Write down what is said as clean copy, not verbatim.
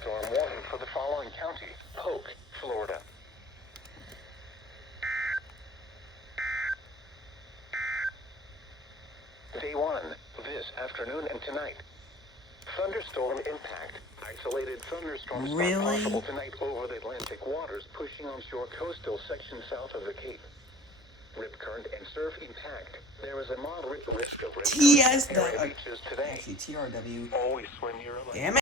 storm warning for the following county: Polk, Florida. Day 1, this afternoon and tonight. Thunderstorm impact. Isolated thunderstorms are possible tonight over the Atlantic waters, pushing onshore coastal sections south of the Cape. Rip current and surf impact. There is a moderate risk of rip current. TS Area beaches today. Actually, TRW. Always swim your Damn it.